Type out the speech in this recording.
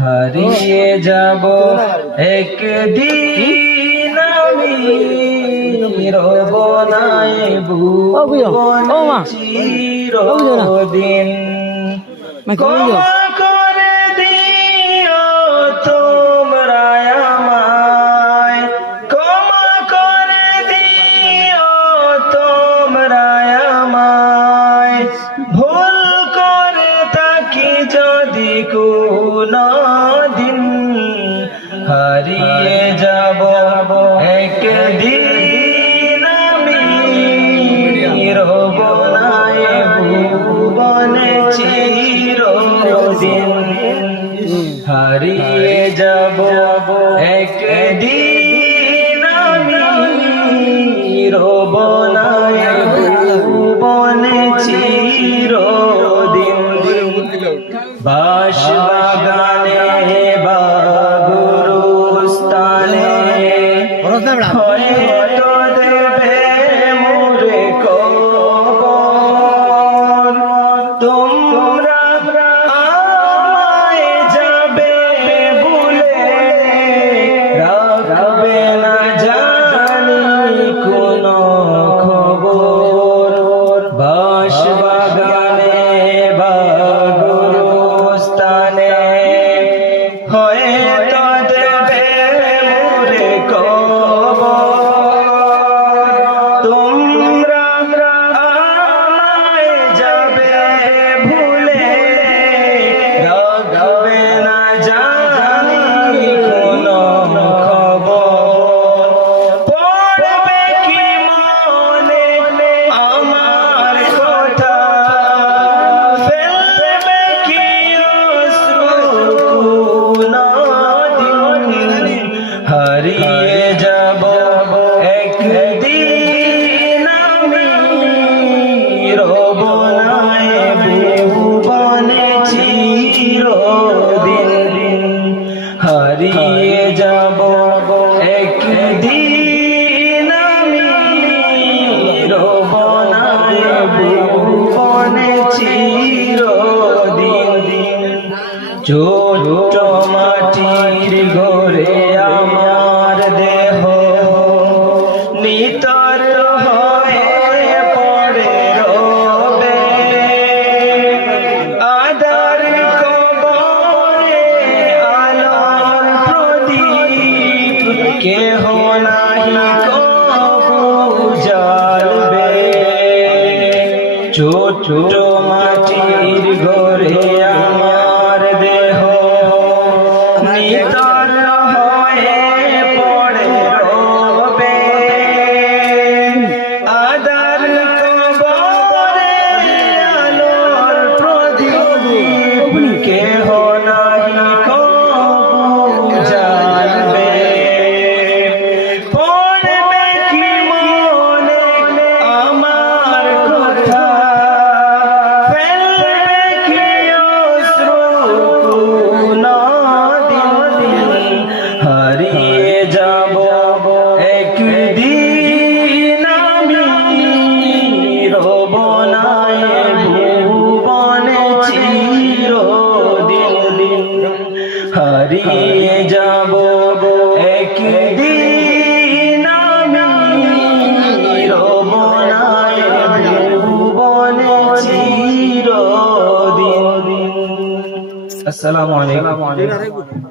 হারিয়ে যাব একদিন আমি রব নাই ভুবনে চিরদিন। ক্ষমা করে দিও তোমরা আমায়, ক্ষমা করে দিও তোমরা আমায়, ভুল করে থাকি যদি কোনদিন। হারিয়ে যাব একদিন আমি রব নাই ভুবনে চিরদিন। হারিয়ে যাব একদিন আমি রব নাই ভুবনে চিরদিন। বাঁশ বাগানে বা গুরুস্থানে হয়তো দেবে মোরে কবর। তোমরা আমায় যাবে ভুলে, রাখবে না জানি কোনো খবর। বাঁশ বাগানে বা গুরুস্থানে হয়তো দেবে মোরে কবর। তোমরা আমায় যাবে ভুলে, রাখবে না জানি কোনো খবর। পড়বে কি মনে আমার কথা, ফেলবে কি অশ্রু কোনদিন। হারিয়ে যাব একদিন আমি রব নাই ভুবনে চিরদিন। হারিয়ে যাব একদিন আমি রব নাই ভুবনে চিরদিন। ছোট মাটির ঘরে আমার দেহ নিতর হয়ে পড়ে রবে, আদার কবরে আলোর প্রদীপ কেহ নাহি কবু জ্বালবে। ছোট মাটির ঘরে আমার দেহ নিতর হয়ে পড়ে রবে, আদার কবরে আলোর প্রদীপ কেহ নাহি কবু জ্বালবে। পড়বে কি মনে আমার কথা, ফেলবে কি অশ্রু কোনদিন। হারিয়ে যাব একদিন আমি রব নাই ভুবনে চিরদিন। হারিয়ে যাব একদিন আমি রব নাই ভুবনে চিরদিন। আসসালামু আলাইকুম।